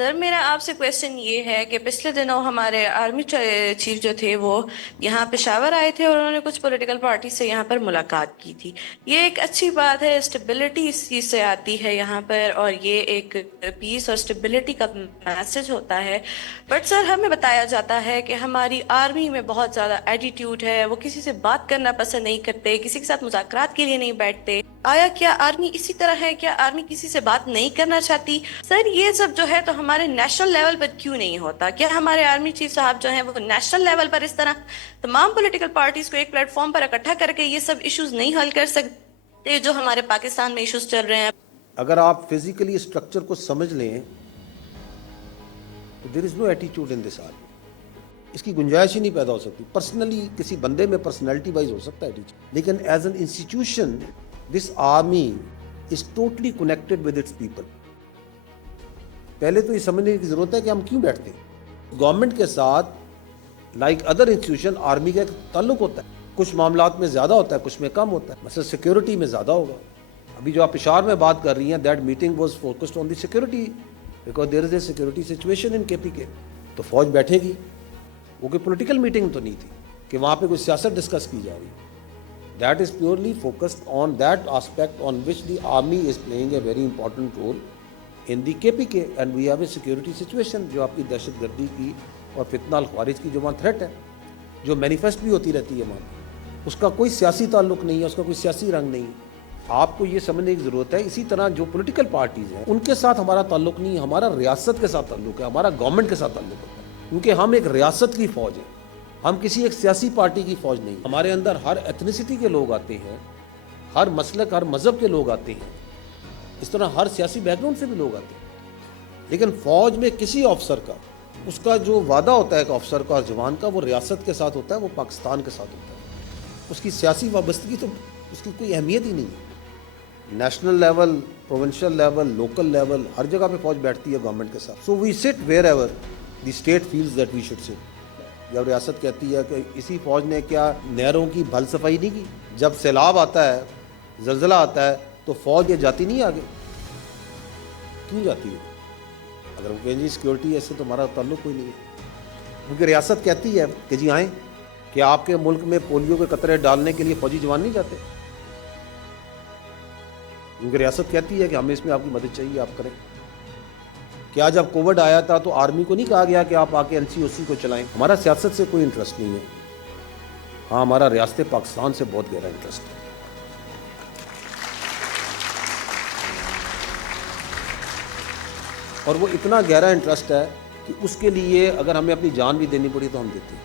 سر میرا آپ سے کویشچن یہ ہے کہ پچھلے دنوں ہمارے آرمی چیف جو تھے وہ یہاں پشاور آئے تھے اور انہوں نے کچھ پولیٹیکل پارٹی سے یہاں پر ملاقات کی تھی. یہ ایک اچھی بات ہے، اسٹیبلٹی اس چیز سے آتی ہے یہاں پر، اور یہ ایک پیس اور اسٹیبلٹی کا میسج ہوتا ہے. بٹ سر ہمیں بتایا جاتا ہے کہ ہماری آرمی میں بہت زیادہ ایٹیٹیوڈ ہے، وہ کسی سے بات کرنا پسند نہیں کرتے، کسی کے ساتھ مذاکرات کے لیے نہیں بیٹھتے. آیا کیا آرمی اسی طرح ہے؟ کیا آرمی کسی سے بات نہیں کرنا چاہتی؟ سر یہ سب جو ہے تو ہمارے نیشنل لیول پر کیوں نہیں ہوتا؟ کیا ہمارے آرمی چیف صاحب جو ہیں وہ نیشنل لیول پر اس طرح تمام پولیٹیکل پارٹیز کو ایک پلیٹ فارم پر اکٹھا کر کے یہ سب ایشوز نہیں حل کر سکتے جو ہمارے پاکستان میں ایشوز چل رہے ہیں؟ اگر آپ فزیکلی اسٹرکچر کو سمجھ لیں تو دیر از نو ایٹیچیوڈ ان دس آرمی. اس کی گنجائش ہی نہیں پیدا ہو سکتی. پرسنلی کسی بندے میں پرسنالٹی وائز ہو سکتا ہے ایٹیچیوڈ، لیکن as an institution this army is totally connected with its people. پہلے تو یہ سمجھنے کی ضرورت ہے کہ ہم کیوں بیٹھتے ہیں. گورنمنٹ کے ساتھ لائک ادر انسٹیٹیوشن آرمی کا ایک تعلق ہوتا ہے. کچھ معاملات میں زیادہ ہوتا ہے، کچھ میں کم ہوتا ہے. مثلا سیکیورٹی میں زیادہ ہوگا. ابھی جو آپ پشاور میں بات کر رہی ہیں، that meeting was focused on the security because there is a security situation in KPK. تو فوج بیٹھے گی. وہ کوئی پولیٹیکل میٹنگ تو نہیں تھی کہ وہاں پہ کوئی سیاست ڈسکس کی جا رہی ہے. That is purely focused on that aspect on which the army is playing a very important role in the KPK and we have a security situation. جو آپ کی دہشت گردی کی اور فتنہ الخوارج کی جو وہاں تھریٹ ہے، جو مینیفیسٹ بھی ہوتی رہتی ہے وہاں پہ، اس کا کوئی سیاسی تعلق نہیں ہے، اس کا کوئی سیاسی رنگ نہیں. آپ کو یہ سمجھنے کی ضرورت ہے. اسی طرح جو پولیٹیکل پارٹیز ہیں ان کے ساتھ ہمارا تعلق نہیں، ہمارا ریاست کے ساتھ تعلق ہے، ہمارا گورنمنٹ کے ساتھ تعلق ہے. کیونکہ ہم ایک ریاست کی فوج ہیں، ہم کسی ایک سیاسی پارٹی کی فوج نہیں. ہمارے اندر ہر ایتھنیسٹی کے لوگ آتے ہیں، ہر مسلک ہر مذہب کے لوگ آتے ہیں، اس طرح ہر سیاسی بیک گراؤنڈ سے بھی لوگ آتے ہیں. لیکن فوج میں کسی آفسر کا، اس کا جو وعدہ ہوتا ہے ایک آفسر کا اور جوان کا، وہ ریاست کے ساتھ ہوتا ہے، وہ پاکستان کے ساتھ ہوتا ہے. اس کی سیاسی وابستگی تو اس کی کوئی اہمیت ہی نہیں ہے. National level, provincial level, local level, ہر جگہ پہ فوج بیٹھتی ہے گورنمنٹ کے ساتھ. So we sit wherever the state feels that we should sit. جب ریاست کہتی ہے کہ اسی فوج نے کیا نہروں کی بھل صفائی نہیں کی؟ جب سیلاب آتا ہے، زلزلہ آتا ہے، تو فوج یہ جاتی نہیں آگے؟ کیوں جاتی ہے؟ اگر وہ کہیں جی سیکورٹی ایسے تو ہمارا تعلق کوئی نہیں ہے. کیونکہ ریاست کہتی ہے کہ جی آئیں، کہ آپ کے ملک میں پولیو کے قطرے ڈالنے کے لیے فوجی جوان نہیں جاتے؟ کیونکہ ریاست کہتی ہے کہ ہمیں اس میں آپ کی مدد چاہیے، آپ کریں. کیا جب کووڈ آیا تھا تو آرمی کو نہیں کہا گیا کہ آپ آ کے NCOC کو چلائیں؟ ہمارا سیاست سے کوئی انٹرسٹ نہیں ہے. ہاں، ہمارا ریاست پاکستان سے بہت گہرا انٹرسٹ ہے. اور وہ اتنا گہرا انٹرسٹ ہے کہ اس کے لیے اگر ہمیں اپنی جان بھی دینی پڑی تو ہم دیتے ہیں.